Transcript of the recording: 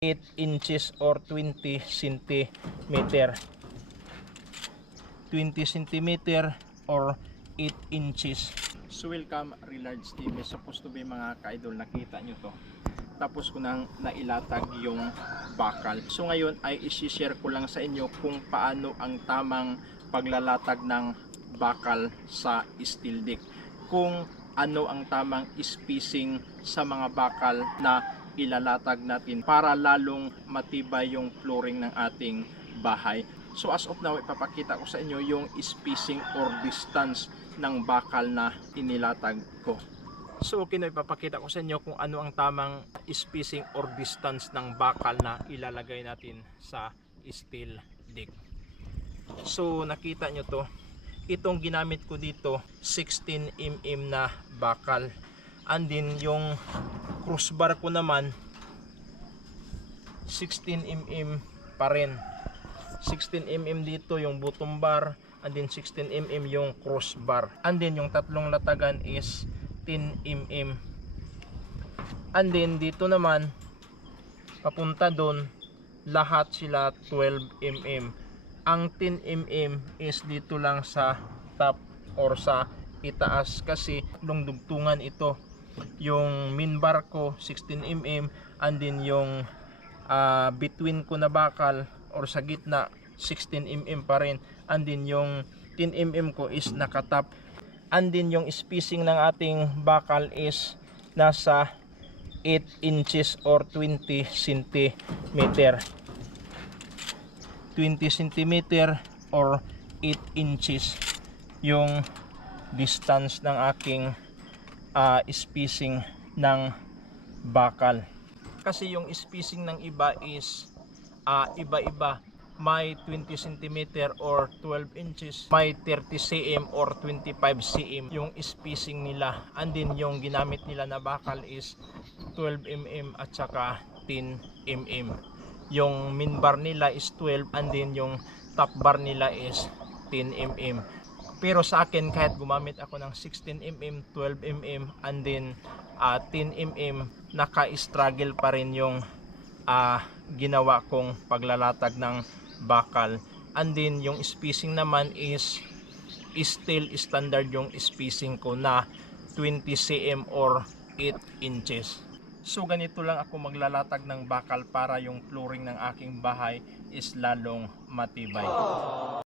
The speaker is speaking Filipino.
8 inches or 20 centimeter. 20 centimeter or 8 inches. So welcome Relards TV supposed to be mga ka-idol nakita nyo to. Tapos ko nang nailatag yung bakal. So ngayon ay isi-share ko lang sa inyo kung paano ang tamang paglalatag ng bakal sa steel deck. Kung ano ang tamang spacing sa mga bakal na ilalatag natin para lalong matibay yung flooring ng ating bahay. So as of now, ipapakita ko sa inyo yung spacing or distance ng bakal na inilatag ko. So okay na ipapakita ko sa inyo kung ano ang tamang spacing or distance ng bakal na ilalagay natin sa steel deck. So nakita nyo to, itong ginamit ko dito 16 mm na bakal. And then yung crossbar ko naman 16 mm pa rin. 16 mm dito yung bottom bar and then 16 mm yung crossbar. And then yung tatlong latagan is 10 mm. And then dito naman papunta doon lahat sila 12 mm. Ang 10 mm is dito lang sa top or sa itaas kasi long dugtungan ito yung min bar ko 16 mm and then yung ah, between ko na bakal or sa gitna 16 mm pa rin. And then yung 10 mm ko is nakatap. And then yung spacing ng ating bakal is nasa 8 inches or 20 centimeter. 20 centimeter or 8 inches yung distance ng aking ah, spacing ng bakal. Kasi yung spacing ng iba is ah, iba-iba. May 20 cm or 12 inches, may 30 cm or 25 cm yung spacing nila. And then yung ginamit nila na bakal is 12 mm at saka 10 mm. Yung min bar nila is 12 and then yung top bar nila is 10 mm. Pero sa akin kahit gumamit ako ng 16mm, 12mm and then ah, 10mm, naka-struggle pa rin yung ah, ginawa kong paglalatag ng bakal. And then yung spacing naman is, is still standard yung spacing ko na 20 cm or 8 inches. So ganito lang ako maglalatag ng bakal para yung flooring ng aking bahay is lalong matibay.